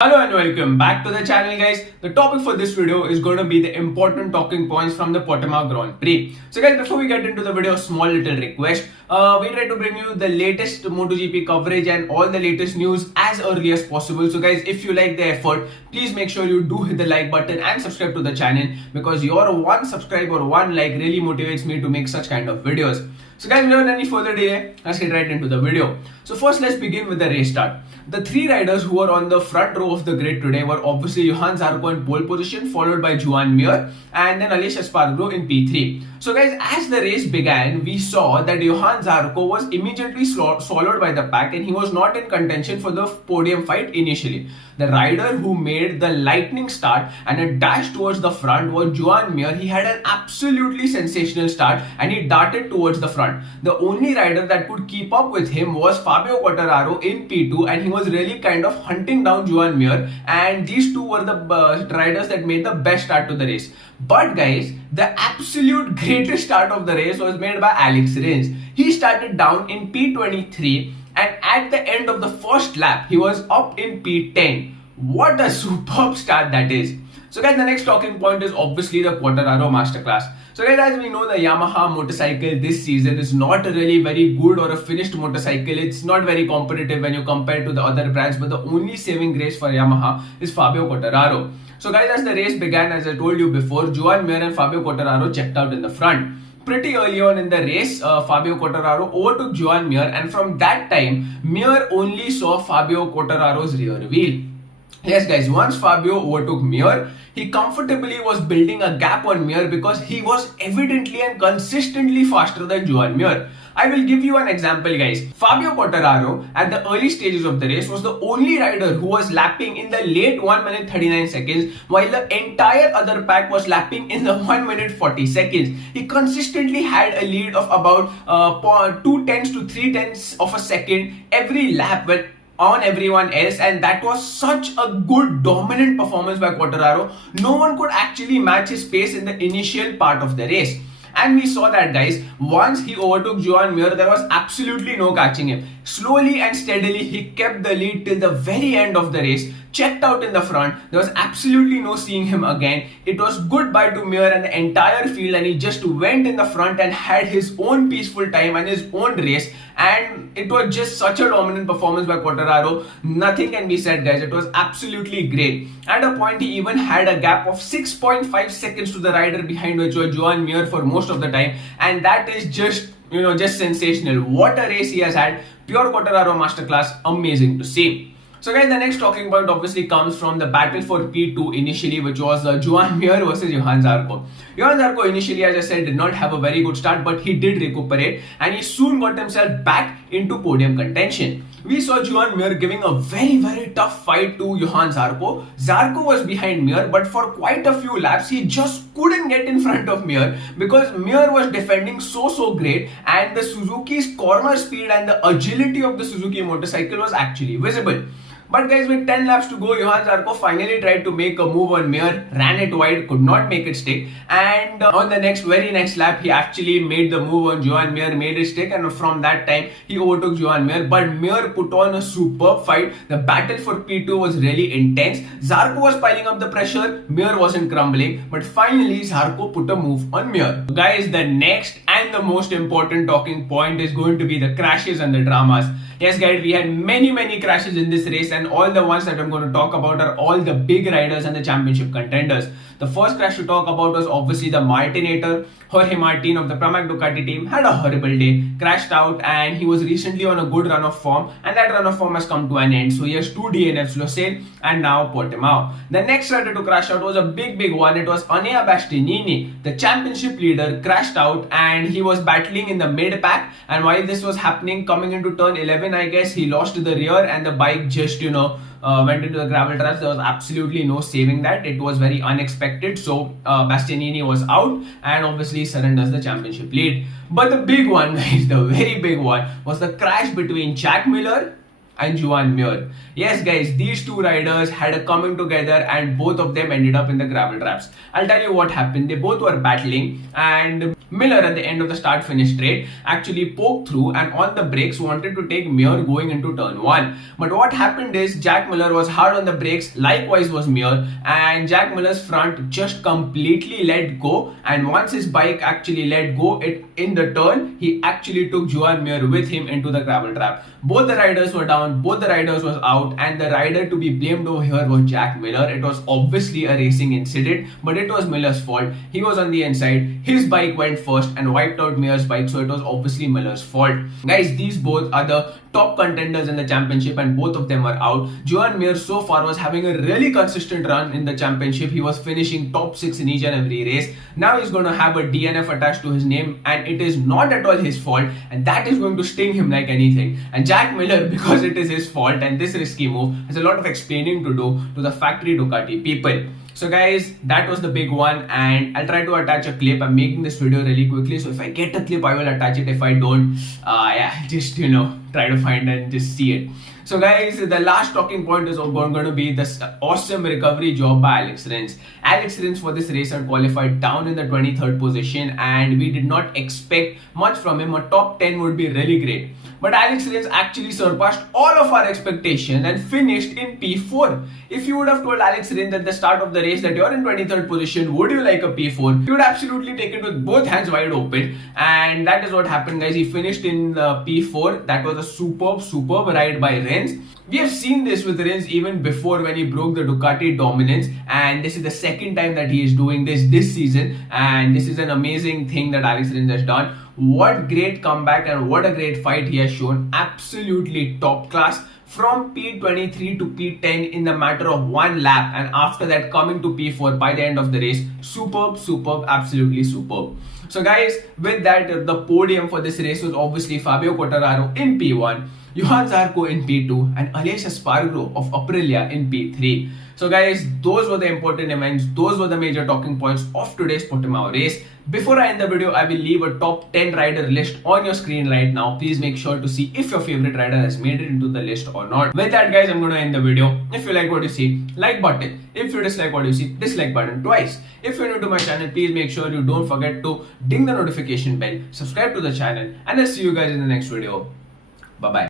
Hello and welcome back to the channel, guys. The topic for this video is going to be the important talking points from the Portimao Grand Prix. So guys, before we get into the video, small little request. We try to bring you the latest MotoGP coverage and all the latest news as early as possible. So guys, if you like the effort, please make sure you do hit the like button and subscribe to the channel, because your one subscribe or one like really motivates me to make such kind of videos. So guys, without any further delay, let's get right into the video. So first, let's begin with the race start. The three riders who were on the front row of the grid today were obviously Johann Zarco in pole position, followed by Joanne Muir, and then Aleix Espargaro in P3. So guys, as the race began, we saw that Johann Zarco was immediately swallowed by the pack and he was not in contention for the podium fight initially. The rider who made the lightning start and a dash towards the front was Joanne Muir. He had an absolutely sensational start and he darted towards the front. The only rider that could keep up with him was Fabio Quartararo in P2, and he was really kind of hunting down Joanne Muir, and these two were the riders that made the best start to the race. But guys, the absolute greatest start of the race was made by Alex Rins. He started down in P23 and at the end of the first lap, he was up in P10. What a superb start that is. So guys, the next talking point is obviously the Quartararo masterclass. So guys, as we know, the Yamaha motorcycle this season is not a really very good or a finished motorcycle. It's not very competitive when you compare to the other brands, but the only saving grace for Yamaha is Fabio Quartararo. So guys, as the race began, as I told you before, Joanne Muir and Fabio Quartararo checked out in the front. Pretty early on in the race, Fabio Quartararo overtook Joanne Muir, and from that time, Muir only saw Fabio Quartararo's rear wheel. Yes guys, once Fabio overtook Muir, he comfortably was building a gap on Muir because he was evidently and consistently faster than Joanne Muir. I will give you an example, guys. Fabio Quartararo at the early stages of the race was the only rider who was lapping in the late 1 minute 39 seconds, while the entire other pack was lapping in the 1 minute 40 seconds. He consistently had a lead of about 2 tenths to 3 tenths of a second every lap on everyone else, and that was such a good dominant performance by Quartararo. No one could actually match his pace in the initial part of the race. And we saw that, guys, once he overtook Joanne Muir, there was absolutely no catching him. Slowly and steadily, he kept the lead till the very end of the race, checked out in the front. There was absolutely no seeing him again. It was goodbye to Muir and the entire field, and he just went in the front and had his own peaceful time and his own race. And it was just such a dominant performance by Quartararo. Nothing can be said, guys. It was absolutely great. At a point, he even had a gap of 6.5 seconds to the rider behind, which was Joanne Muir for most of the time. And that is just sensational. What a race he has had. Pure Quartararo masterclass. Amazing to see. So guys, the next talking point obviously comes from the battle for P2 initially, which was Joanne Muir versus Johann Zarco. Johann Zarco initially, as I said, did not have a very good start, but he did recuperate and he soon got himself back into podium contention. We saw Joanne Muir giving a very tough fight to Johann Zarco. Zarco was behind Muir, but for quite a few laps, he just couldn't get in front of Muir because Muir was defending so great, and the Suzuki's corner speed and the agility of the Suzuki motorcycle was actually visible. But guys, with 10 laps to go, Johann Zarco finally tried to make a move on Muir, ran it wide, could not make it stick, and on the very next lap, he actually made the move on Joanne Muir, made it stick, and from that time, he overtook Joanne Muir. But Muir put on a superb fight. The battle for P2 was really intense. Zarco was piling up the pressure, Muir wasn't crumbling, but finally, Zarco put a move on Muir. Guys, the next and the most important talking point is going to be the crashes and the dramas. Yes guys, we had many crashes in this race, and all the ones that I'm going to talk about are all the big riders and the championship contenders. The first crash to talk about was obviously the Martinator. Jorge Martin of the Pramac Ducati team had a horrible day, crashed out, and he was recently on a good run of form, and that run of form has come to an end. So he has 2 DNFs, Losail and now Portimao. The next rider to crash out was a big one. It was Enea Bastianini, the championship leader, crashed out, and he was battling in the mid pack, and while this was happening, coming into turn 11, I guess, he lost the rear and the bike just went into the gravel traps. There was absolutely no saving that. It was very unexpected. So Bastianini was out and obviously surrenders the championship lead. But the big one, guys, the very big one, was the crash between Jack Miller and Joanne Muir. Yes guys, these two riders had a coming together and both of them ended up in the gravel traps. I'll tell you what happened. They both were battling and Miller at the end of the start finish straight actually poked through and on the brakes wanted to take Muir going into turn 1. But what happened is Jack Miller was hard on the brakes, likewise was Muir, and Jack Miller's front just completely let go, and once his bike actually let go in the turn, he actually took Joanne Muir with him into the gravel trap. Both the riders were down, both the riders was out, and the rider to be blamed over here was Jack Miller. It was obviously a racing incident, but it was Miller's fault. He was on the inside, his bike went first and wiped out Muir's bike, so it was obviously Miller's fault. Guys, these both are the top contenders in the championship and both of them are out. Joanne Muir so far was having a really consistent run in the championship. He was finishing top 6 in each and every race. Now he's going to have a DNF attached to his name and it is not at all his fault, and that is going to sting him like anything. And Jack Miller, because it is his fault and this risky move, has a lot of explaining to do to the factory Ducati people. So guys, that was the big one, and I'll try to attach a clip. I'm making this video really quickly, so if I get a clip, I will attach it. If I don't, just try to find and just see it. So guys, the last talking point is going to be this awesome recovery job by Alex Rins. Alex Rins for this race had qualified down in the 23rd position and we did not expect much from him. A top 10 would be really great. But Alex Rins actually surpassed all of our expectations and finished in P4. If you would have told Alex Rins at the start of the race that you're in 23rd position, would you like a P4? He would absolutely take it with both hands wide open, and that is what happened guys. He finished in P4. That was a superb ride by Rins. We have seen this with Rins even before when he broke the Ducati dominance, and this is the second time that he is doing this season, and this is an amazing thing that Alex Rins has done. What great comeback and what a great fight he has shown. Absolutely top class. From P23 to P10 in the matter of one lap, and after that coming to P4 by the end of the race. Superb, absolutely superb. So guys, with that, the podium for this race was obviously Fabio Quartararo in P1, Johann Zarco in P2, and Aleix Espargaro of Aprilia in P3. So guys, those were the important events, those were the major talking points of today's Portimao race. Before I end the video, I will leave a top 10 rider list on your screen right now. Please make sure to see if your favorite rider has made it into the list or not. With that guys, I'm going to end the video. If you like what you see, like button. If you dislike what you see, dislike button twice. If you're new to my channel, please make sure you don't forget to ding the notification bell, subscribe to the channel, and I'll see you guys in the next video. Bye bye.